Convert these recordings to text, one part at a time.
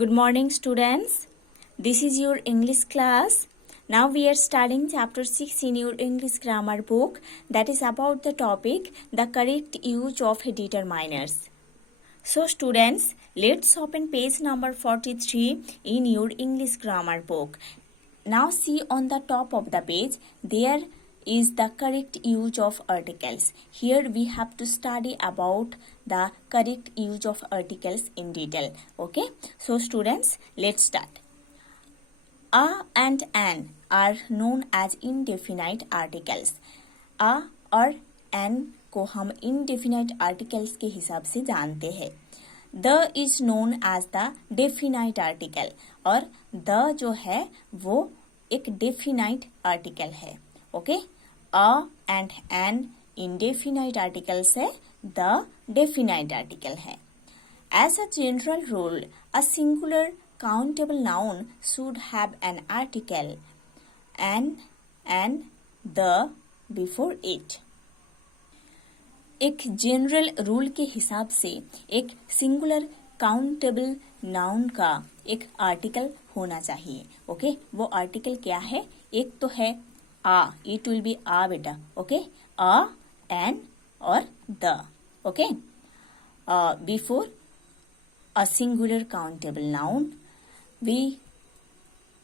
Good morning, students. This is your English class. Now we are studying chapter 6 in your English grammar book, that is about the topic the correct use of determiners. So students, let's open page number 43 in your English grammar book. Now see on the top of the page, there is the correct use of articles. Here we have to study about the correct use of articles in detail. Okay, so students, let's start. A and an are known as indefinite articles. A और an को हम indefinite articles के हिसाब से जानते हैं. The is known as the definite article और the जो है वो एक definite article है. Okay, a and an indefinite articles है, the definite article है. As a general rule, a singular countable noun should have an article an and the before it. एक general rule के हिसाब से एक सिंगुलर काउंटेबल नाउन का एक article होना चाहिए. ओके, वो आर्टिकल क्या है? एक तो है आ, इट विल बी आ बेटा. ओके, आ, एन और the. Okay, before a singular countable noun we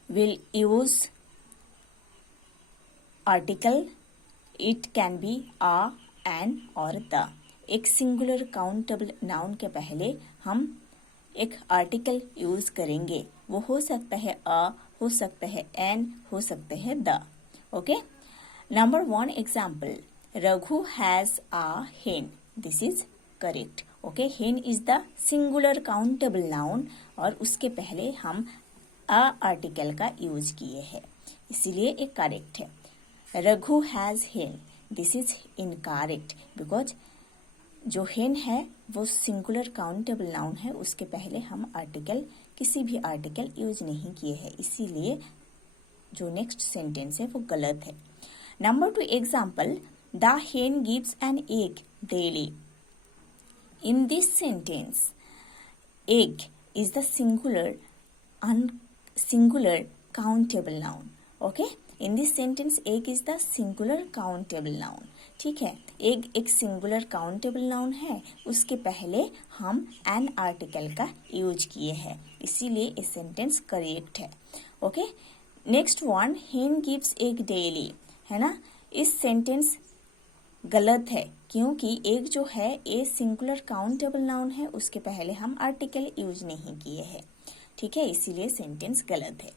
will use article. It can be a, an और the. एक सिंगुलर काउंटेबल नाउन के पहले हम एक आर्टिकल यूज करेंगे. वो हो सकता है a, हो सकता है an, हो सकते हैं the. Okay, number 1 example. Raghu has a hen. This is correct. Okay, hen is the singular countable noun और उसके पहले हम a आर्टिकल का यूज किए हैं, इसीलिए एक करेक्ट है. Raghu has hen. This is incorrect because जो hen है वो सिंगुलर काउंटेबल नाउन है, उसके पहले हम आर्टिकल किसी भी आर्टिकल यूज नहीं किए हैं, इसीलिए जो नेक्स्ट सेंटेंस है वो गलत है. Number 2 example. The hen gives an egg daily. In this sentence, egg is the singular countable noun. Okay? In this sentence, egg is the singular countable noun. ठीक है, egg एक singular countable noun है, उसके पहले हम an article का use किए हैं, इसीलिए ये सेंटेंस करेक्ट है. Okay, next one. hen gives egg daily. है ना, इस सेंटेंस गलत है क्योंकि एक जो है ए सिंगुलर काउंटेबल नाउन है, उसके पहले हम आर्टिकल यूज नहीं किए हैं. ठीक है, इसीलिए सेंटेंस गलत है.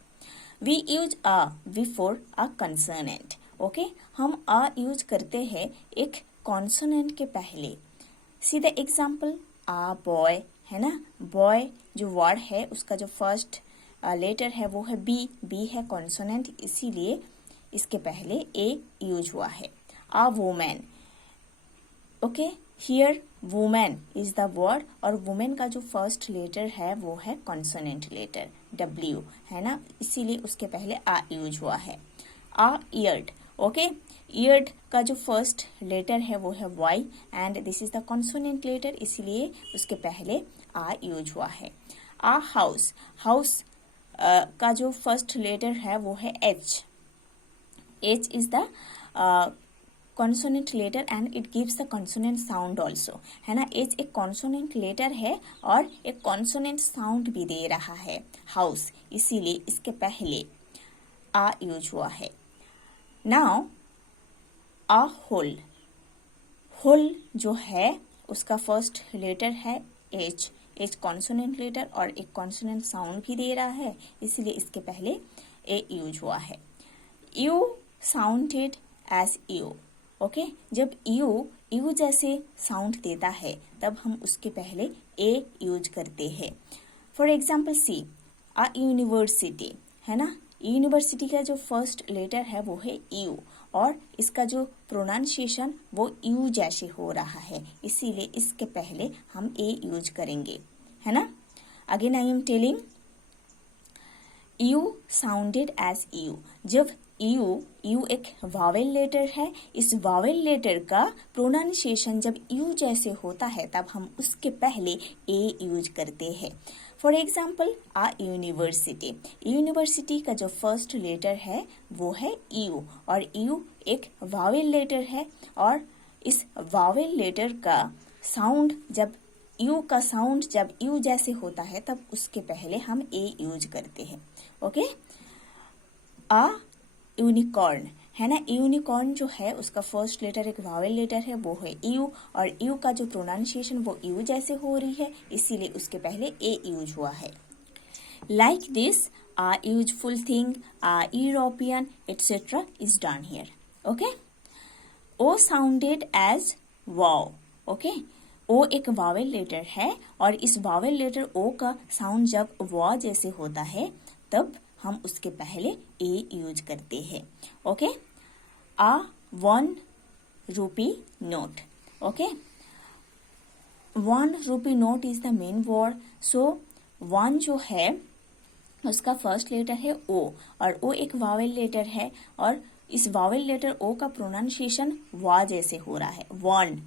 We use a before a consonant. Okay, हम आ यूज करते हैं एक कॉन्सोनेंट के पहले. See the example. A boy. है ना, बॉय जो वर्ड है उसका जो फर्स्ट लेटर है वो है बी. बी है कॉन्सोनेंट, इसीलिए इसके पहले ए यूज हुआ है. A woman. Okay, here woman is the word और वुमेन का जो फर्स्ट लेटर है वो है कॉन्सोनेंट लेटर डब्ल्यू. है ना, इसीलिए उसके पहले आ यूज हुआ है. आ ईयर्ड. ओके, ईयर्ड का जो फर्स्ट लेटर है वो है Y and this is the consonant letter, इसीलिए उसके पहले आ यूज हुआ है. आ हाउस. हाउस का जो फर्स्ट लेटर है वो है H. H is the consonant letter and it gives the consonant sound also. है ना, एच एक consonant letter है और एक consonant sound भी दे रहा है house, इसीलिए इसके पहले आ यूज हुआ है. Now a whole. whole जो है उसका फर्स्ट लेटर है एच. एच consonant letter और एक consonant sound भी दे रहा है, इसीलिए इसके पहले ए यूज हुआ है. You sounded as you. Okay, जब यू जैसे साउंड देता है तब हम उसके पहले ए यूज करते हैं. For example see a university. है ना, यूनिवर्सिटी का जो फर्स्ट लेटर है वो है यू और इसका जो प्रोनाउंसिएशन वो यू जैसे हो रहा है, इसीलिए इसके पहले हम ए यूज करेंगे. है ना, again I am telling. U sounded as you. जब यू एक वावेल लेटर है। इस वावेल लेटर का प्रोनाउंसिएशन जब यू जैसे होता है तब हम उसके पहले ए यूज करते हैं। फॉर एग्जाम्पल यूनिवर्सिटी, यूनिवर्सिटी का जो फर्स्ट लेटर है वो है यू, और यू एक वावेल लेटर है, और इस वावेल लेटर का साउंड जब यू का साउंड जब यू जैसे होता है तब उसके पहले हम ए यूज करते हैं। ओके, यूनिकॉर्न है ना, यूनिकॉर्न जो है उसका फर्स्ट लेटर एक वावेल लेटर है, वो है यू, और यू का जो प्रोनाउंसिएशन वो यू जैसे हो रही है, इसीलिए उसके पहले ए यूज हुआ है। Like this useful thing, European etcetera is done here. Okay, O sounded as wa. Okay, O एक वावेल लेटर है, और इस वावेल लेटर ओ का साउंड जब वा जैसे होता है तब हम उसके पहले ए यूज करते हैं। Okay, ₹1 note. Okay, ₹1 note is the main word. So 1 जो है उसका फर्स्ट लेटर है ओ, और ओ एक वावेल लेटर है, और इस वावेल लेटर ओ का प्रोनाउंसिएशन वा जैसे हो रहा है, वन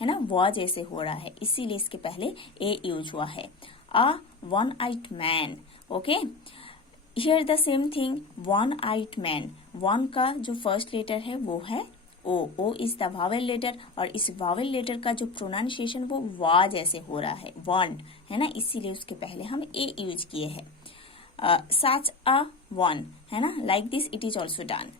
है ना, वा जैसे हो रहा है, इसीलिए इसके पहले ए यूज हुआ है। one-eyed man। Okay, here the same thing, one-eyed man, one का जो फर्स्ट लेटर है वो है O is the vowel letter, और इस वावेल लेटर का जो प्रोनाउंसिएशन वो वा जैसे हो रहा है, वन है ना, इसीलिए उसके पहले हम ए यूज किए हैं। such a one है ना, like this it is also done।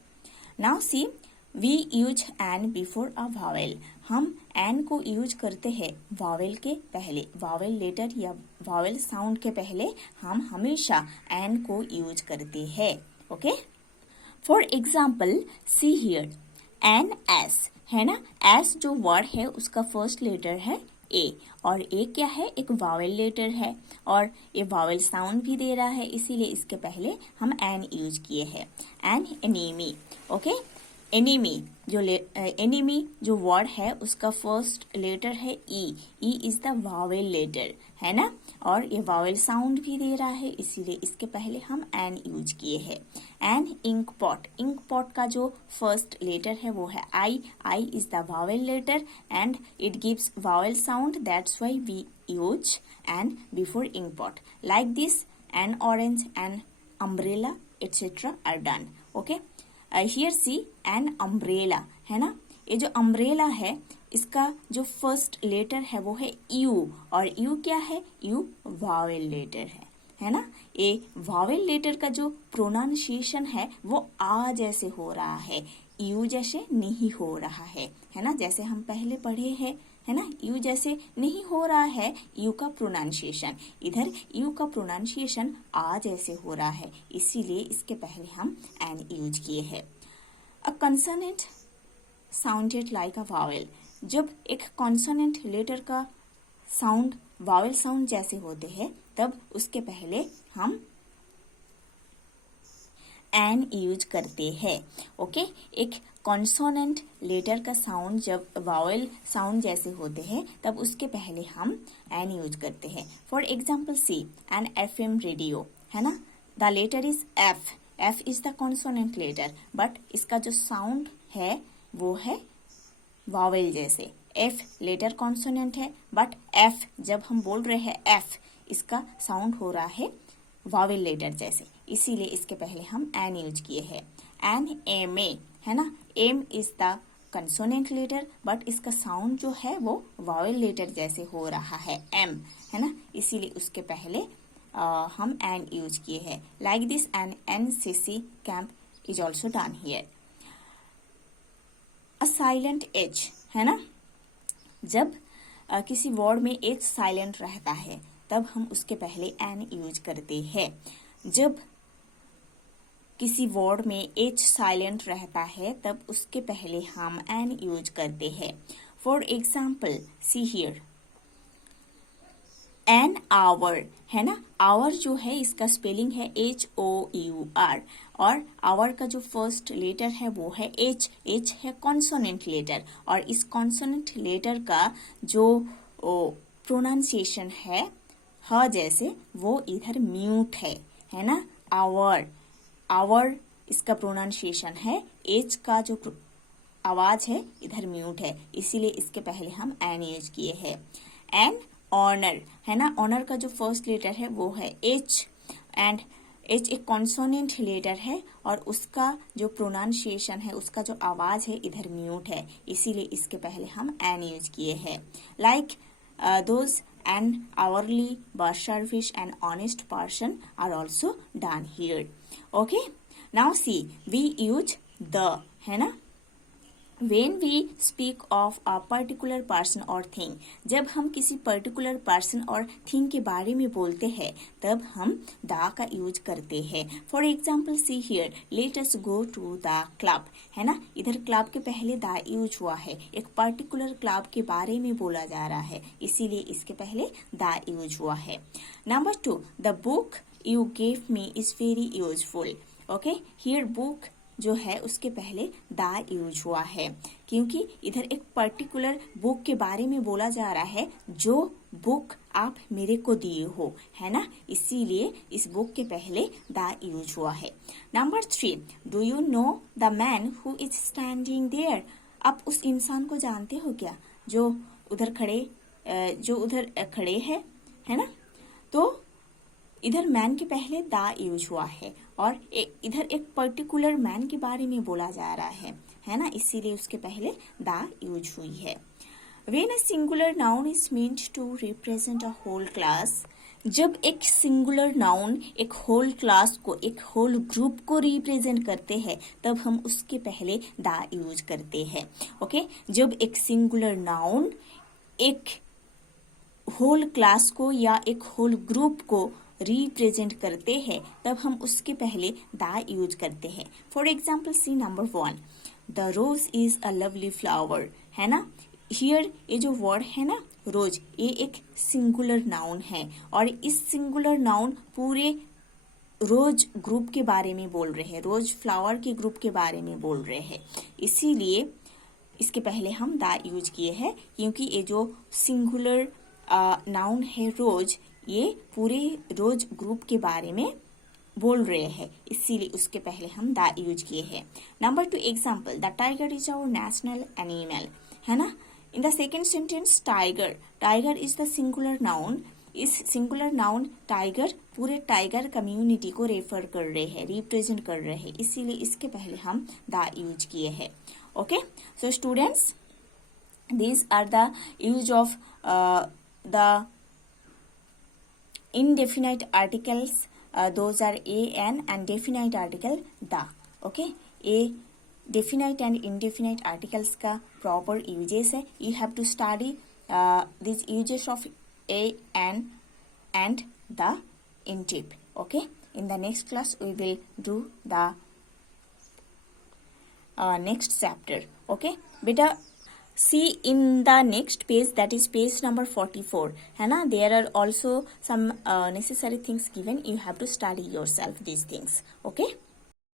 Now see, we use an before a vowel। हम an को यूज करते हैं वावेल के पहले, वावेल लेटर या वावेल साउंड के पहले हम हमेशा an को यूज करते हैं। Okay, for example see here, an S है ना, एस जो वर्ड है उसका फर्स्ट लेटर है ए, और ए क्या है, एक वावेल लेटर है, और ये वावेल साउंड भी दे रहा है, इसीलिए इसके पहले हम एन यूज किए हैं। An enemy. Okay, enemy enemy जो वर्ड है उसका फर्स्ट लेटर है E is the vowel letter है ना, और ये वावेल साउंड भी दे रहा है, इसीलिए इसके पहले हम एन यूज किए हैं। एन इंक पॉट का जो फर्स्ट लेटर है वो है I is the vowel letter and it gives vowel sound, that's why we use an before ink pot. Like this an orange an umbrella etcetera are done. Okay, here see an umbrella है ना, ये जो umbrella है इसका जो first letter है वो है यू, और यू क्या है, यू वावेल लेटर है ना, ये वावेल लेटर का जो प्रोनाउंसिएशन है वो आ जैसे हो रहा है, यू जैसे नहीं हो रहा है ना, जैसे हम पहले पढ़े हैं है ना, यू जैसे नहीं हो रहा है यू का प्रोनाउंसिएशन, इधर यू का प्रोनाउंसिएशन आ जैसे हो रहा है, इसीलिए इसके पहले हम एन यूज किए हैं। A consonant sounded like a vowel, जब एक कॉन्सोनेंट लेटर का साउंड वावेल साउंड जैसे होते हैं तब उसके पहले हम एन यूज करते हैं। ओके, एक कॉन्सोनेंट लेटर का साउंड जब वावेल साउंड जैसे होते हैं तब उसके पहले हम एन यूज करते हैं। For example see an FM radio है ना, the letter is F is the consonant letter, but इसका जो साउंड है वो है वावेल जैसे, एफ लेटर कॉन्सोनेंट है, बट एफ जब हम बोल रहे हैं एफ, इसका साउंड हो रहा है वावेल लेटर जैसे, इसीलिए इसके पहले हम एन यूज किए हैं। एन एम ए है ना, M is the consonant letter, but इसका साउंड जो है वो वावेल लेटर जैसे हो रहा है, एम है ना, इसीलिए उसके पहले हम एन यूज किए हैं। Like this an NCC camp is also done here. A silent H है ना, जब किसी वर्ड में एच साइलेंट रहता है तब हम उसके पहले एन यूज करते हैं। जब किसी वर्ड में एच साइलेंट रहता है तब उसके पहले हम एन यूज करते हैं। For example see here, an hour है ना, आवर जो है इसका स्पेलिंग है HOUR, और आवर का जो फर्स्ट लेटर है वो है एच है कॉन्सोनेंट लेटर, और इस कॉन्सोनेंट लेटर का जो प्रोनाउंसिएशन है ह जैसे वो इधर म्यूट है ना, आवर इसका प्रोनाउंसिएशन है, एच का जो आवाज है इधर म्यूट है, इसीलिए इसके पहले हम एन यूज किए हैं। एन ऑनर है ना, ऑनर का जो फर्स्ट लेटर है वो है एच, एंड एच एक कॉन्सोनेंट लेटर है और उसका जो प्रोनाउंसिएशन है, उसका जो आवाज है इधर म्यूट है, इसीलिए इसके पहले हम एन यूज किए हैं। Like those an hourly bus service and honest person are also done here. Okay, now see, we use the, है ना, when we speak of a particular person or thing, जब हम किसी particular person और thing के बारे में बोलते हैं तब हम the का यूज करते हैं। For example, see here, let us go to the club, है ना, इधर club के पहले the यूज हुआ है, एक particular club के बारे में बोला जा रहा है, इसीलिए इसके पहले the यूज हुआ है। Number 2, the book you gave me is very useful. Okay, here book जो है उसके पहले दा यूज हुआ है, क्योंकि इधर एक पर्टिकुलर बुक के बारे में बोला जा रहा है, जो बुक आप मेरे को दिए हो, है ना, इसीलिए इस बुक के पहले दा यूज हुआ है। Number 3, do you know the man who is standing there, आप उस इंसान को जानते हो क्या जो उधर खड़े है ना, तो इधर मैन के पहले दा यूज हुआ है और इधर एक पर्टिकुलर मैन के बारे में बोला जा रहा है ना, इसीलिए उसके पहले दा यूज हुई है। When a singular noun is meant to represent a whole class, जब एक सिंगुलर नाउन एक होल क्लास को, एक होल ग्रुप को रिप्रेजेंट करते हैं तब हम उसके पहले दा यूज करते हैं। ओके, जब एक सिंगुलर नाउन एक होल क्लास को या एक होल ग्रुप को रिप्रेजेंट करते हैं तब हम उसके पहले दा यूज करते हैं। For example, see number 1, the rose is a lovely flower, है ना, हियर ये जो वर्ड है ना रोज, ये एक सिंगुलर नाउन है और इस सिंगुलर नाउन पूरे रोज ग्रुप के बारे में बोल रहे हैं, रोज फ्लावर के ग्रुप के बारे में बोल रहे हैं, इसीलिए इसके पहले हम दा यूज किए हैं, क्योंकि ये जो सिंगुलर नाउन है रोज, ये पूरे रोज ग्रुप के बारे में बोल रहे हैं, इसीलिए उसके पहले हम दा यूज किए हैं। Number 2 example, the tiger is our national animal, है ना, in the second sentence tiger is the singular noun, इस सिंगुलर नाउन टाइगर पूरे टाइगर कम्युनिटी को रेफर कर रहे हैं, रिप्रेजेंट कर रहे हैं, इसीलिए इसके पहले हम दा यूज किए हैं। Okay, so students, these are the use of the indefinite articles, those are a, an, and definite article the. Okay, a definite and indefinite articles का proper uses है, you have to study these uses of a, an, and the in tip. Okay, in the next class we will do the next chapter. Okay, beta, see in the next page, that is page number 44, है ना, there are also some necessary things given, you have to study yourself these things. Okay.